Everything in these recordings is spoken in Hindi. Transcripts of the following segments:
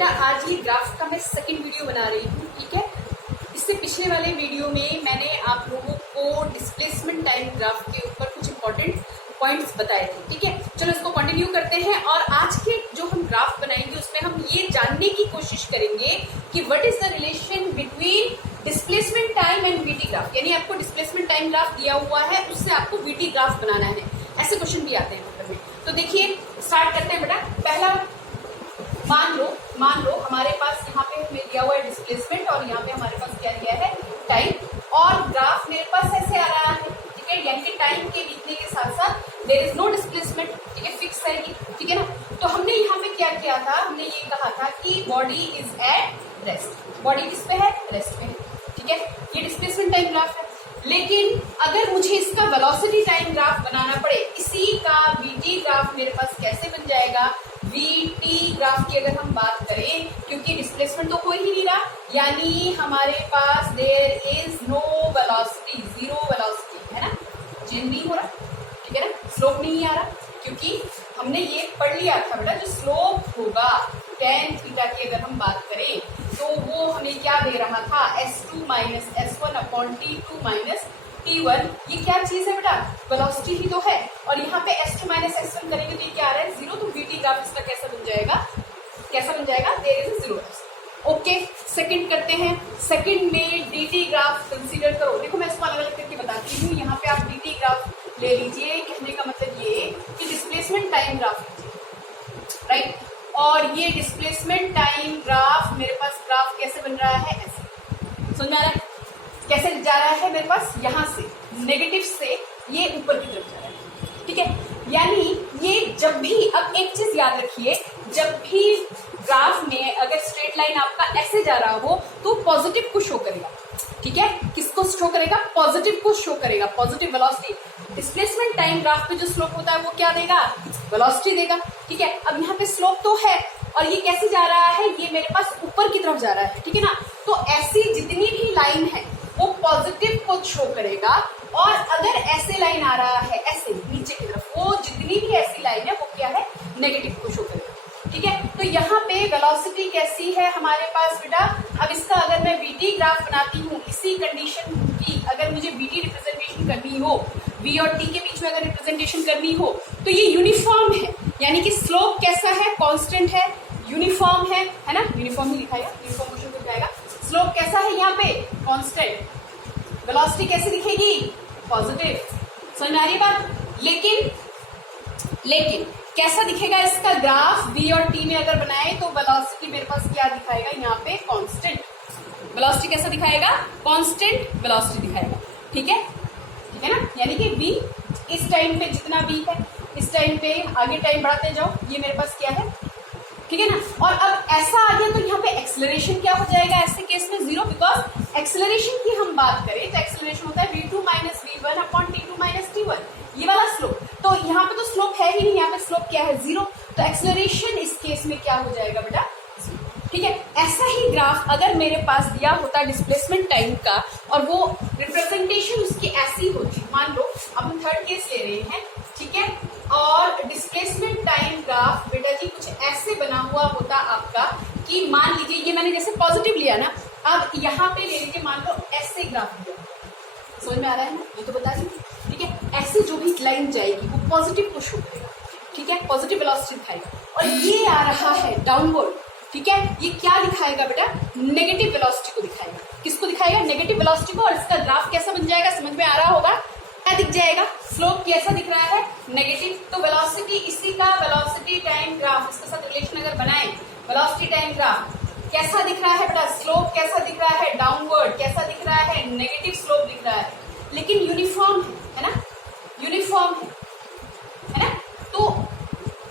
बेटा आज ये ग्राफ का मैं सेकंड वीडियो बना रही हूँ, ठीक है। इससे पिछले वाले वीडियो में मैंने आप लोगों को डिस्प्लेसमेंट टाइम ग्राफ के ऊपर कुछ इंपॉर्टेंट पॉइंट्स बताए थे, ठीक है। चलो इसको कंटिन्यू करते हैं और आज के जो हम ग्राफ बनाएंगे उसमें हम ये जानने की कोशिश करेंगे कि what is the relation between displacement time and VT graph. यानी आपको डिस्प्लेसमेंट टाइम ग्राफ दिया हुआ है, उससे आपको वीटी ग्राफ बनाना है। ऐसे क्वेश्चन भी आते हैं पेपर में। तो देखिए स्टार्ट करते हैं बेटा। पहला मान लो हमारे पास यहाँ पे हमें दिया हुआ है डिस्प्लेसमेंट और यहाँ पे हमारे पास क्या दिया है टाइम, और ग्राफ मेरे पास ऐसे आ रहा है, ठीक है। यानी कि टाइम के बीतने के साथ साथ देयर इज नो डिस्प्लेसमेंट, ठीक है, फिक्स है ये, ठीक है ना। तो हमने यहाँ पे क्या किया था, हमने ये कहा था कि body is at rest. Body किस पे है? रेस्ट पे है, ठीक है। ये डिस्प्लेसमेंट टाइम ग्राफ है। लेकिन अगर मुझे इसका वेलोसिटी टाइम ग्राफ बनाना पड़े, इसी का वीटी ग्राफ मेरे पास कैसे बन जाएगा? वीटी ग्राफ की अगर हम बात करें, क्योंकि डिस्प्लेसमेंट तो कोई ही नहीं रहा, यानी हमारे पास there is no velocity, zero velocity है ना, चेंज नहीं हो रहा, ठीक है ना, स्लोप नहीं आ रहा, क्योंकि हमने ये पढ़ लिया था बेटा जो स्लोप होगा tan थीटा की अगर हम बात करें तो वो हमें क्या दे रहा था, s2 minus s1 upon t2 minus t1। ये क्या चीज है बेटा? वेलोसिटी ही तो है। और यहाँ पे s2 माइनस s1 करेंगे तो ये क्या आ रहा है? जीरो। तो वीटी ग्राफ इसका कैसा बन जाएगा? कैसा बन जाएगा? There is zero. Okay, second करते हैं। सेकंड में dt ग्राफ कंसीडर करो। देखो मैं इसको अलग अलग करके बताती हूँ। यहाँ पे आप dt ग्राफ ले लीजिए। कहने का मतलब ये कि डिस्प्लेसमेंट टाइम ग्राफ लीजिए, राइट। और ये डिस्प्लेसमेंट टाइम ग्राफ मेरे पास ग्राफ कैसे बन रहा है? ऐसे समझ आ रहा है? कैसे जा रहा है मेरे पास? यहाँ से नेगेटिव से ये ऊपर की तरफ जा रहा है, ठीक है। यानी ये जब भी, अब एक चीज याद रखिए, जब भी ग्राफ में अगर स्ट्रेट लाइन आपका ऐसे जा रहा हो तो पॉजिटिव को शो करेगा, ठीक है। किसको शो करेगा? पॉजिटिव को शो करेगा, positive velocity. Displacement time graph पे जो स्लोप होता है वो क्या देगा? वेलोसिटी देगा, ठीक है। अब यहाँ पे स्लोप तो है और ये कैसे जा रहा है? ये मेरे पास ऊपर की तरफ जा रहा है, ठीक है ना। तो ऐसी जितनी भी लाइन है वो पॉजिटिव को शो करेगा, और अगर ऐसे लाइन आ रहा है ऐसे नीचे की तरफ, वो जितनी भी ऐसी लाइन है वो क्या है? नेगेटिव को शो करेगा, ठीक है। तो यहाँ पे वेलोसिटी कैसी है हमारे पास बेटा? अब इसका अगर मैं वीटी ग्राफ बनाती हूँ, इसी कंडीशन की अगर मुझे वीटी रिप्रेजेंटेशन करनी हो, वी और टी के बीच में अगर रिप्रेजेंटेशन करनी हो, तो ये यूनिफॉर्म है। यानी कि स्लोप कैसा है? कांस्टेंट है, यूनिफॉर्म है ना। यूनिफॉर्म ही लिखाएगा, यूनिफॉर्म मोशन को दिखाएगा। स्लोप कैसा है यहाँ पे? कांस्टेंट। वेलोसिटी कैसे दिखेगी? पॉजिटिव। समझ आ रही बात? लेकिन कैसा दिखेगा इसका ग्राफ? बी और टी में अगर बनाए तो वेलोसिटी मेरे पास क्या दिखाएगा? यहाँ पे कांस्टेंट। वेलोसिटी कैसा दिखाएगा? कांस्टेंट वेलोसिटी दिखाएगा, ठीक है ना। यानी कि बी इस टाइम पे जितना बी है, इस टाइम पे आगे टाइम बढ़ाते जाओ, ये मेरे पास क्या है, ठीक है ना। और अब ऐसा आ गया तो यहाँ पे एक्सेलरेशन क्या हो जाएगा ऐसे केस में? जीरो। बिकॉज एक्सेलरेशन की हम बात करें तो एक्सेलरेशन होता है v2 minus v1 upon t2 minus t1, ये वाला स्लोप। तो यहाँ पे तो स्लोप है ही नहीं, यहाँ पे स्लोप क्या है? जीरो। तो एक्सेलरेशन इस केस में क्या हो जाएगा बेटा? ठीक है। ऐसा ही ग्राफ अगर मेरे पास दिया होता डिस्प्लेसमेंट टाइम का और वो रिप्रेजेंटेशन उसकी ऐसी होती, मान लो अब हम थर्ड केस ले रहे हैं, ठीक है, और डिस्प्लेसमेंट टाइम ग्राफ बेटा जी कुछ ऐसे बना हुआ होता आपका कि मान लीजिए ये मैंने जैसे पॉजिटिव लिया ना, अब यहाँ पे ले लीजिए मान लो ऐसे ग्राफ लिया। समझ में आ रहा है ना? ये तो बता दी, ठीक है। ऐसे जो भी लाइन जाएगी वो पॉजिटिव को शो करेगा, ठीक है, पॉजिटिव वेलोसिटी दिखाएगा। और ये आ रहा है डाउनवर्ड, ठीक है, ये क्या दिखाएगा बेटा? नेगेटिव वेलोसिटी को दिखाएगा। किसको दिखाएगा? नेगेटिव वेलोसिटी को। और इसका ग्राफ कैसा बन जाएगा? समझ में आ रहा होगा? क्या दिख जाएगा? स्लोप कैसा दिख रहा है? नेगेटिव। तो वेलोसिटी, इसी का वेलोसिटी टाइम ग्राफ, इसके साथ रिलेशन अगर बनाए, वेलोसिटी टाइम ग्राफ कैसा दिख रहा है बेटा? स्लोप कैसा दिख रहा है? डाउनवर्ड। कैसा दिख रहा है? नेगेटिव स्लोप दिख रहा है, लेकिन यूनिफॉर्म है ना, यूनिफॉर्म है ना। तो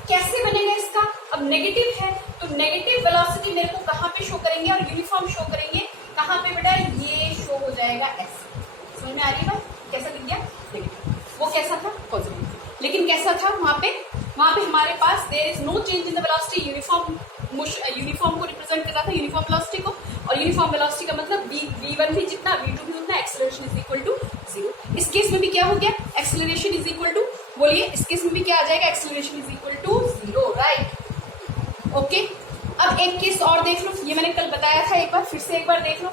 कैसे बनेगा इसका? अब नेगेटिव है तो नेगेटिव वेलोसिटी मेरे को कहाँ पे शो करेंगे और यूनिफॉर्म शो करेंगे कहाँ पे बेटा? ये शो हो जाएगा ऐसे। समझ में आ रही है बात? कैसा दिख गया? नेगेटिव। वो कैसा था? पॉजिटिव। लेकिन कैसा था वहां पे हमारे पास there is no change in the velocity. Uniform को रिप्रेजेंट कर रहा था, यूनिफॉर्म वेलोसिटी को। और यूनिफॉर्म वेलोसिटी का मतलब v1 भी जितना, v2 भी उतना, acceleration is equal to zero. इस केस में भी क्या हो गया? एक्सेलरेशन इज इक्वल टू, बोलिए इस केस में भी क्या आ जाएगा? Acceleration is equal to zero, right. Okay. अब अब एक केस और देख लो, ये मैंने कल बताया था, एक बार फिर से एक बार देख लो।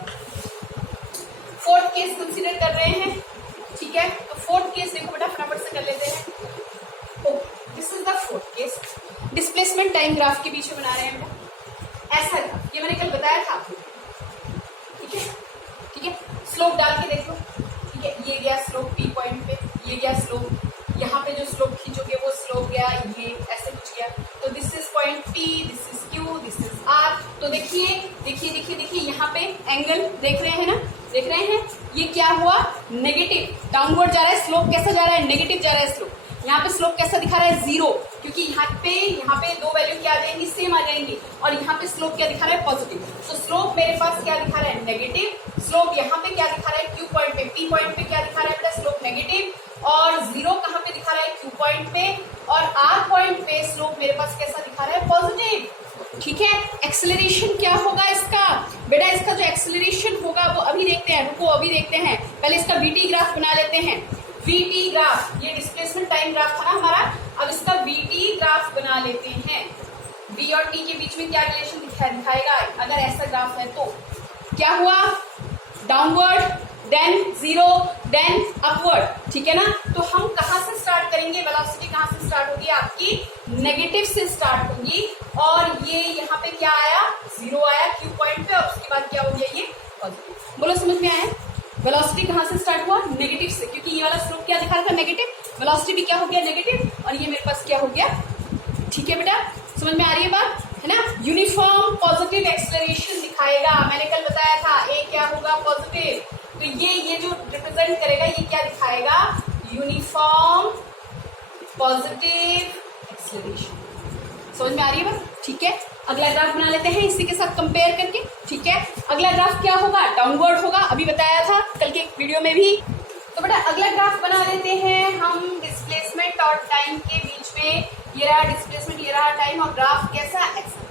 फोर्थ केस कंसीडर कर रहे हैं, ठीक है। तो फोर्थ केस देखो बेटा, फटाफट से कर लेते हैं। This is the fourth case, displacement time graph के बीच में बना रहे हैं बेटा, ऐसा ग्राफ, ये मैंने कल बताया था आपको, ठीक है। ठीक है, स्लोप डाल के देख लो, ठीक है। ये गया स्लोप पी पॉइंट पे, ये गया स्लोप, यहाँ पे जो स्लोप खींचोगे वो स्लोप गया, ये ऐसे कुछ गया। तो this is point P, this is Q, this is R. तो देखिए देखिए देखिए देखिए, यहाँ पे एंगल देख रहे हैं ना, देख रहे हैं, ये क्या हुआ, नेगेटिव, डाउनवर्ड जा रहा है, स्लोप कैसा जा रहा है, नेगेटिव जा रहा है स्लोप। यहाँ पे स्लोप कैसा दिखा रहा है, 0, क्योंकि यहाँ पे दो वैल्यू क्या आ जाएंगी, सेम आ जाएंगी। और यहाँ पे स्लोप क्या दिखा रहा है, पॉजिटिव। तो स्लोप मेरे पास क्या दिखा रहा है, नेगेटिव। स्लोप यहाँ पे क्या दिखा रहा है, क्यू पॉइंट पे, पी पॉइंट पे क्या दिखा रहा है, स्लोप नेगेटिव। और 0 कहाँ पे दिखा रहा है, क्यू पॉइंट पे। और आर पॉइंट पे स्लोप मेरे पास कैसा दिखा रहा है, पॉजिटिव, ठीक है। एक्सेलरेशन क्या होगा इसका बेटा, इसका जो एक्सेलरेशन होगा वो अभी देखते हैं, रुको अभी देखते हैं, पहले इसका वीटी ग्राफ बना लेते हैं। वीटी ग्राफ, ये डिस्प्लेसमेंट टाइम ग्राफ था ना हमारा, अब इसका वीटी ग्राफ बना लेते हैं। वी और टी के बीच में क्या रिलेशन दिखाएगा, अगर ऐसा ग्राफ है तो क्या हुआ, डाउनवर्ड, देन 0, देन अपवर्ड, ठीक है ना। तो हम कहाँ से स्टार्ट करेंगे, वेलोसिटी कहाँ से स्टार्ट होगी आपकी, नेगेटिव से स्टार्ट होगी। और ये यहाँ पे क्या आया, 0 आया क्यू पॉइंट पे, और उसके बाद क्या हो गया, ये पॉजिटिव। बोलो समझ में आया, वेलोसिटी कहाँ से स्टार्ट हुआ, नेगेटिव से, क्योंकि ये वाला स्लोप क्या दिखा रहा था, नेगेटिव, वेलोसिटी भी क्या हो गया, नेगेटिव, और ये मेरे पास क्या हो गया, ठीक है बेटा, समझ में आ रही है बात, है ना। यूनिफॉर्म पॉजिटिव एक्सेलरेशन दिखाएगा, मैंने कल बताया था, ए क्या होगा, पॉजिटिव। तो ये जो रिप्रेजेंट करेगा, ये क्या दिखाएगा, यूनिफॉर्म पॉजिटिव एक्सेलरेशन। समझ में आ रही है बात, ठीक है। अगला ग्राफ बना लेते हैं इसी के साथ कंपेयर करके, ठीक है। अगला ग्राफ क्या होगा, डाउनवर्ड होगा, अभी बताया था कल के वीडियो में भी। तो बेटा अगला ग्राफ बना लेते हैं हम, डिस्प्लेसमेंट और टाइम के बीच में, ये रहा डिस्प्लेसमेंट, ये रहा टाइम, और ग्राफ कैसा, ऐसा।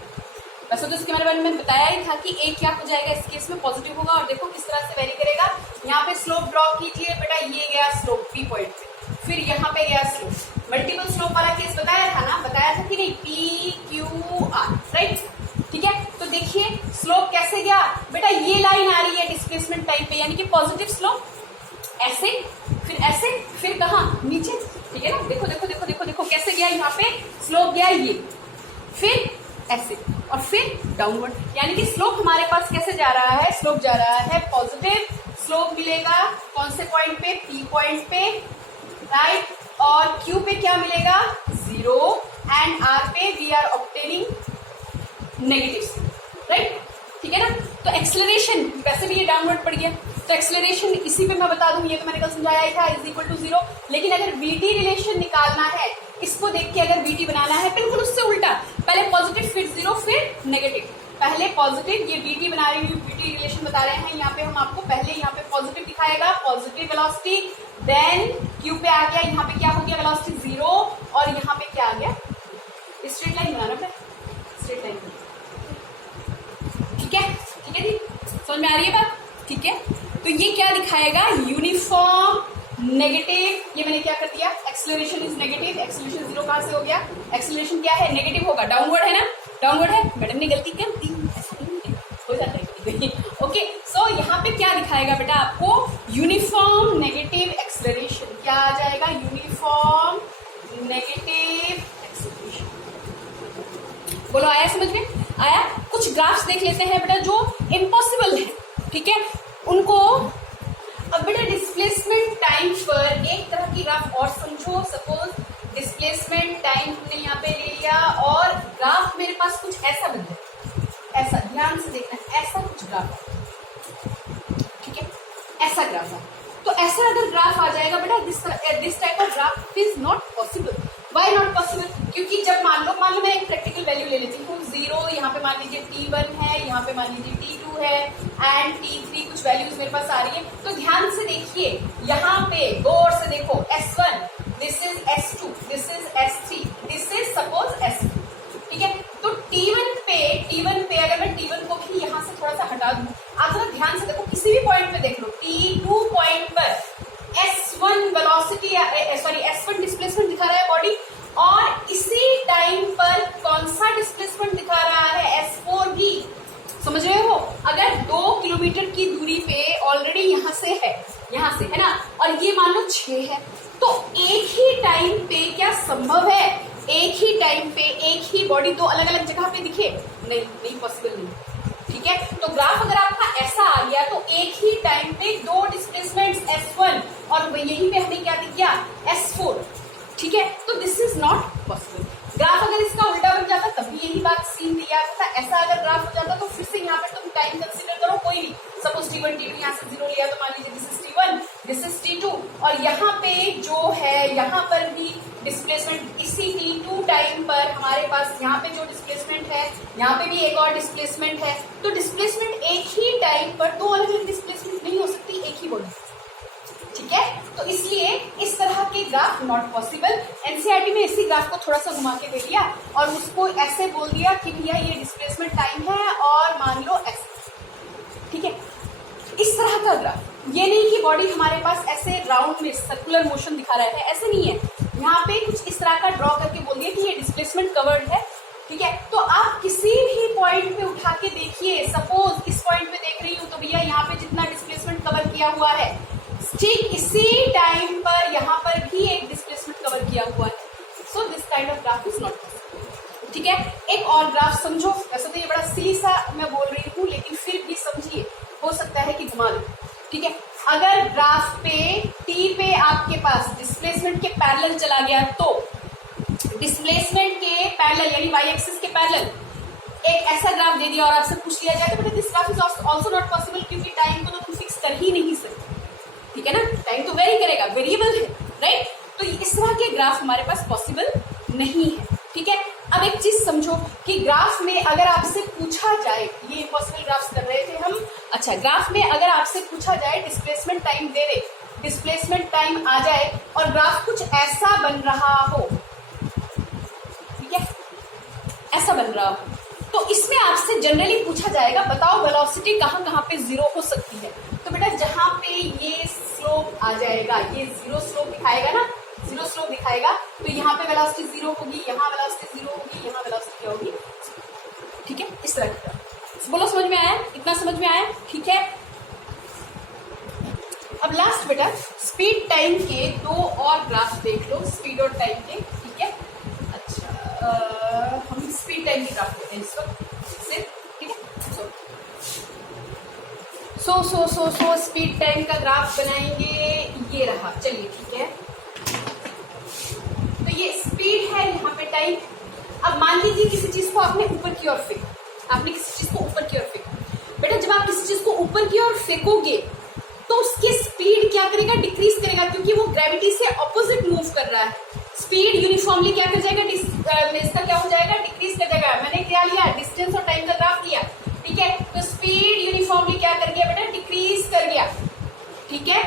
वैसे तो इसके बारे में मैंने बताया ही था कि ए क्या हो जाएगा, इस केस में पॉजिटिव होगा। और देखो किस तरह से वेरी करेगा, यहाँ पे स्लोप ड्रॉ कीजिए बेटा, ये गया स्लोप पी पॉइंट पे, फिर यहाँ पे गया स्लोप, मल्टीपल स्लोप वाला केस बताया था ना, बताया था कि नहीं, पी क्यू आर, राइट, ठीक है। तो देखिए स्लोप कैसे गया बेटा, ये लाइन आ रही है डिस्प्लेसमेंट टाइम पे, यानी कि पॉजिटिव स्लोप, ऐसे, फिर ऐसे, फिर कहाँ, नीचे, ठीक है ना। देखो देखो देखो देखो देखो कैसे गया, यहाँ पे स्लोप गया ये, फिर ऐसे, और फिर डाउनवर्ड, यानी कि स्लोप हमारे पास कैसे जा रहा है, स्लोप जा रहा है पॉजिटिव। स्लोप मिलेगा कौन से पॉइंट पे, पी पॉइंट पे, राइट। और क्यू पे क्या मिलेगा, 0, एंड आर पे we are obtaining negative, right, ठीक है ना। तो एक्सेलरेशन वैसे भी ये डाउनवर्ड पड़ गया, तो एक्सेलरेशन इसी पे मैं बता दूं, ये तो मैंने कल समझाया ही था, इज इक्वल टू 0। लेकिन अगर वीटी रिलेशन निकालना है, इसको देख के अगर वीटी बनाना है, बिल्कुल उससे उल्टा, पहले पॉजिटिव फिर 0 फिर नेगेटिव, पहले पॉजिटिव, ये वीटी बना रही हूँ, वीटी रिलेशन बता रहे हैं। यहाँ पे हम आपको पहले यहाँ पे पॉजिटिव दिखाएगा, पॉजिटिव वेलोसिटी, देन क्यू पे आ गया, यहाँ पे क्या हो गया, वेलोसिटी 0, और यहाँ पे क्या आ गया, स्ट्रेट लाइन बनाना है, स्ट्रेट लाइन, ठीक है, ठीक है जी, समझ में आ रही है बात, ठीक है। तो ये क्या दिखाएगा, यूनिफॉर्म नेगेटिव, ये मैंने क्या कर दिया, एक्सेलरेशन इज नेगेटिव, एक्सेलरेशन 0 कहां से हो गया, एक्सेलरेशन क्या है, नेगेटिव होगा, डाउनवर्ड है ना, डाउनवर्ड है, मैडम ने गलती कर दी, ऐसा नहीं हो जाता है, ओके। सो यहाँ पे क्या दिखाएगा बेटा आपको, यूनिफॉर्म नेगेटिव एक्सेलरेशन, क्या आ जाएगा, यूनिफॉर्म नेगेटिव एक्सेलरेशन। बोलो आया समझ में, आया। कुछ ग्राफ्स देख लेते हैं बेटा जो इम्पॉसिबल है, ठीक है, उनको। अब बेटा डिस्प्लेसमेंट टाइम पर एक तरह की ग्राफ और समझो, सपोज डिस्प्लेसमेंट टाइम हमने यहाँ पे ले लिया, और ग्राफ मेरे पास कुछ ऐसा बन जाए, ऐसा, ध्यान से देखना, ऐसा कुछ ग्राफ, ठीक है, ऐसा ग्राफ है। तो ऐसा अगर ग्राफ आ जाएगा बेटा, this type of graph is not possible. Why not possible, क्योंकि जब मान लो मैं एक प्रैक्टिकल वैल्यू ले लेती हूँ, 0, यहाँ पे मान लीजिए T1 है, यहाँ पे मान लीजिए T2 है, एंड T3, कुछ वैल्यूज मेरे पास आ रही है। तो ध्यान से देखिए, यहाँ पे गौर से देखो, S1, this is S2, this is S3, this is suppose S2, ठीक है। तो T1 पे अगर मैं T1 को भी यहाँ से थोड़ा सा हटा दूं, आप थोड़ा ध्यान से देखो, किसी भी पॉइंट पे देख लो, T2 पॉइंट पर S1 velocity, sorry S1 displacement दिखा रहा है बॉडी, और इसी टाइम पर कौन सा डिस्प्लेसमेंट दिखा रहा है, S4 अगर 2 किलोमीटर की दूरी पे ऑलरेडी यहाँ से है ना, और ये मान लो 6 है, तो एक ही टाइम पे क्या संभव है एक ही टाइम पे एक ही बॉडी 2 अलग अलग जगह पे दिखे? नहीं पॉसिबल नहीं। ठीक है, तो ग्राफ अगर आपका ऐसा आ गया तो एक ही टाइम पे 2 डिस्प्लेसमेंट्स S1 और यहीं पे हमने क्या दिया S4। ठीक है, तो this is not possible. Graph अगर इसका उल्टा बन जाता तब भी यही बात सीन दिया था। ऐसा अगर ग्राफ हो जाता तो फिर से यहाँ पर तुम टाइम कंसीडर करो कोई भी, सपोज T1 T2 यहाँ से 0 लिया तो मान लीजिए this is T1 this is T2, और यहाँ पे जो है यहाँ पर भी डिस्प्लेसमेंट इसी T2 टाइम पर हमारे पास यहाँ पे जो डिस्प्लेसमेंट है यहाँ पे भी एक और डिस्प्लेसमेंट है। तो डिस्प्लेसमेंट एक ही टाइम पर 2 अलग अलग डिस्प्लेसमेंट नहीं हो सकती एक ही बॉडी। ठीक है, तो इसलिए इस तरह के ग्राफ नॉट पॉसिबल। एनसीईआरटी में इसी ग्राफ को थोड़ा सा घुमा के दे दिया और उसको ऐसे बोल दिया कि भैया ये डिस्प्लेसमेंट टाइम है और मान लो ऐसे। ठीक है, इस तरह का ग्राफ, ये नहीं कि बॉडी हमारे पास ऐसे राउंड में सर्कुलर मोशन दिखा रहा है, ऐसे नहीं है। यहाँ पे कुछ इस तरह का ड्रॉ करके बोल दिया कि ये डिस्प्लेसमेंट कवर्ड है। ठीक है, तो आप किसी भी पॉइंट पे उठा के देखिए, सपोज इस पॉइंट पे देख रही हूँ तो भैया यहाँ पे जितना डिस्प्लेसमेंट कवर किया हुआ है, ठीक इसी टाइम पर यहाँ पर भी एक डिस्प्लेसमेंट कवर किया हुआ है। So this kind of graph is not possible. ठीक है, एक और ग्राफ समझो। वैसे तो ये बड़ा सिली सा मैं बोल रही हूँ, लेकिन फिर भी समझिए, हो सकता है कि घुमा दो। ठीक है, अगर ग्राफ पे टी पे आपके पास डिस्प्लेसमेंट के पैरेलल चला गया तो डिस्प्लेसमेंट के पैरेलल यानी वाई एक्सिस के पैरेलल एक ऐसा ग्राफ दे दिया और आपसे पूछ लिया जाए तो बेटा this graph is also not possible, क्योंकि टाइम को तो तुम फिक्स कर ही नहीं सकते। ठीक है ना, टाइम तो वेरी करेगा, वेरिएबल है, राइट। तो इस तरह के ग्राफ हमारे पास पॉसिबल नहीं है। ठीक है, अब एक चीज समझो कि ग्राफ में अगर आपसे पूछा जाए, ये इम्पॉसिबल ग्राफ्स कर रहे थे हम, अच्छा ग्राफ में अगर आपसे पूछा जाए डिस्प्लेसमेंट टाइम दे दे, डिस्प्लेसमेंट टाइम आ जाए और ग्राफ कुछ ऐसा बन रहा हो, ठीक है, ऐसा बन रहा हो, तो इसमें आपसे जनरली पूछा जाएगा बताओ वेलोसिटी कहाँ कहाँ पे 0 हो सकती है। तो बेटा जहां पे ये स्लोप आ जाएगा, ये 0 स्लोप दिखाएगा ना, 0 स्लोप दिखाएगा, तो यहाँ पे वेलोसिटी 0 होगी, यहाँ वेलोसिटी 0 होगी, यहाँ वेलोसिटी क्या होगी। ठीक है, इस तरह का बोलो, समझ में आया? इतना समझ में आया? ठीक है, अब लास्ट बेटा स्पीड टाइम के 2 और ग्राफ देख लो, स्पीड और टाइम के। ठीक है, अच्छा हम स्पीड टाइम के ग्राफ लेते हैं इस वक्त। ठीक है, सो स्पीड टाइम का ग्राफ बनाएंगे, ये रहा। चलिए ठीक है, तो ये स्पीड है, यहाँ पे टाइम। अब मान लीजिए किसी चीज को आपने ऊपर की ओर फेंका, आपने किसी चीज को ऊपर की ओर फेंका। बेटा जब आप किसी चीज को ऊपर की ओर फेंकोगे तो उसकी स्पीड क्या करेगा, डिक्रीज करेगा, क्योंकि वो ग्रेविटी से ऑपोजिट मूव कर रहा है। स्पीड यूनिफॉर्मली क्या कर जाएगा, इसका क्या हो जाएगा, डिक्रीज कर जाएगा। मैंने क्या लिया, डिस्टेंस और टाइम का ग्राफ लिया। ठीक है, तो स्पीड यूनिफॉर्मली क्या कर गया बेटा, डिक्रीज कर गया। ठीक है,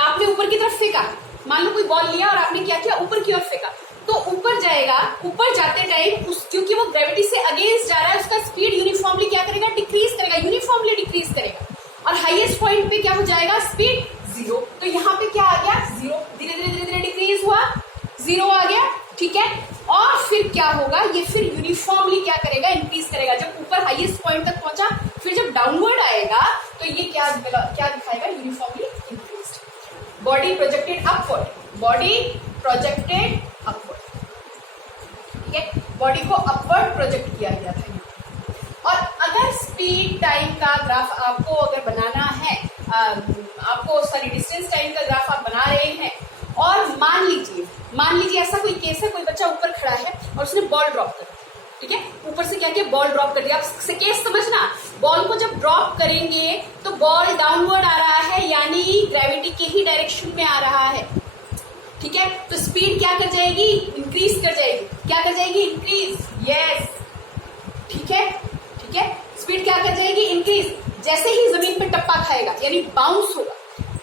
आपने ऊपर की तरफ फेंका, मान लो कोई बॉल लिया और आपने क्या किया, ऊपर की ओर फेंका, तो ऊपर जाएगा। ऊपर जाते टाइम क्योंकि वो ग्रेविटी से अगेंस्ट जा रहा है, उसका स्पीड यूनिफॉर्मली क्या करेगा, डिक्रीज करेगा, यूनिफॉर्मली डिक्रीज करेगा। और हाईएस्ट पॉइंट पे क्या हो जाएगा, स्पीड 0। तो यहाँ पे क्या आ गया, 0। धीरे धीरे धीरे धीरे डिक्रीज हुआ, 0 आ गया। ठीक है, और फिर क्या होगा, ये फिर यूनिफॉर्मली क्या करेगा, इंक्रीज करेगा। जब ऊपर हाईएस्ट पॉइंट तक पहुंचा, फिर जब डाउनवर्ड आएगा तो ये क्या दिखाएगा, uniformly increased. Body projected upward, body projected upward. ठीक है, बॉडी को अपवर्ड प्रोजेक्ट किया गया था। और अगर स्पीड टाइम का ग्राफ आपको अगर बनाना है, आपको सॉरी डिस्टेंस टाइम का ग्राफ आप बना रहे हैं, और मान लीजिए ऐसा कोई केस है, कोई बच्चा ऊपर खड़ा है और उसने बॉल ड्रॉप कर, ठीक है, ऊपर से क्या किया, बॉल ड्रॉप कर दिया। आप केस समझना, बॉल को जब ड्रॉप करेंगे तो बॉल डाउनवर्ड आ रहा है, यानी ग्रेविटी के ही डायरेक्शन में आ रहा है। ठीक है, तो स्पीड क्या कर जाएगी, इंक्रीज कर जाएगी। क्या कर जाएगी, इंक्रीज। यस, ठीक है, ठीक है, स्पीड क्या कर जाएगी, इंक्रीज। जैसे ही जमीन पे टप्पा खाएगा यानी बाउंस होगा,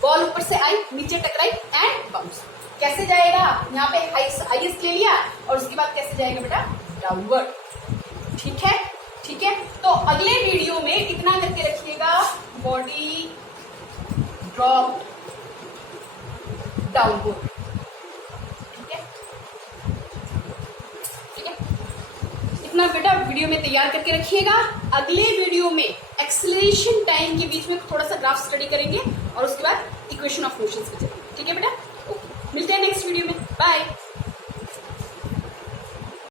बॉल ऊपर से आई, नीचे टकराई एंड बाउंस। कैसे जाएगा, यहाँ पे हाईएस्ट ले लिया और उसके बाद कैसे जाएगा बेटा, डाउनवर्ड। ठीक है, ठीक है, तो अगले वीडियो में इतना करके रखिएगा, बॉडी ड्रॉप डाउनवर्ड। इतना बेटा वीडियो में तैयार करके रखिएगा। अगले वीडियो में एक्सेलरेशन टाइम के बीच में थोड़ा सा ग्राफ स्टडी करेंगे और उसके बाद इक्वेशन ऑफ मोशन पे चलेंगे। ठीक है बेटा, ओके, मिलते हैं नेक्स्ट वीडियो में, बाय।